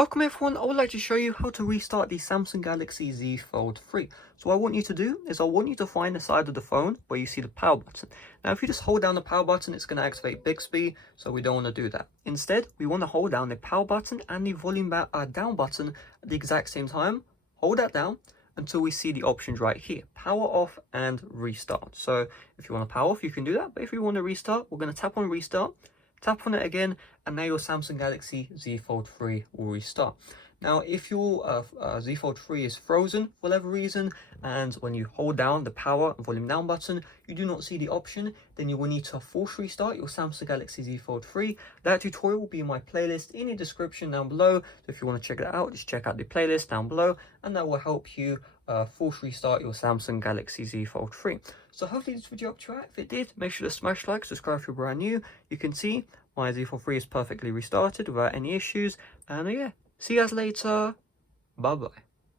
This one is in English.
Welcome everyone, I would like to show you how to restart the Samsung Galaxy Z Fold 3. So what I want you to do is I want you to find the side of the phone where you see the power button. Now if you just hold down the power button, it's going to activate Bixby, so we don't want to do that. Instead, we want to hold down the power button and the volume down button at the exact same time. Hold that down until we see the options right here, power off and restart. So if you want to power off, you can do that, but if you want to restart, we're going to tap on restart. Tap on it again, and now your Samsung Galaxy Z Fold 3 will restart. Now, if your Z Fold 3 is frozen for whatever reason, and when you hold down the power and volume down button, you do not see the option, then you will need to force restart your Samsung Galaxy Z Fold 3. That tutorial will be in my playlist in the description down below. So if you want to check it out, just check out the playlist down below, and that will help you force restart your Samsung Galaxy Z Fold 3. So hopefully this video helped you out. If it did, make sure to smash like, subscribe if you're brand new. You can see my Z Fold 3 is perfectly restarted without any issues. And yeah, see you guys later. Bye bye.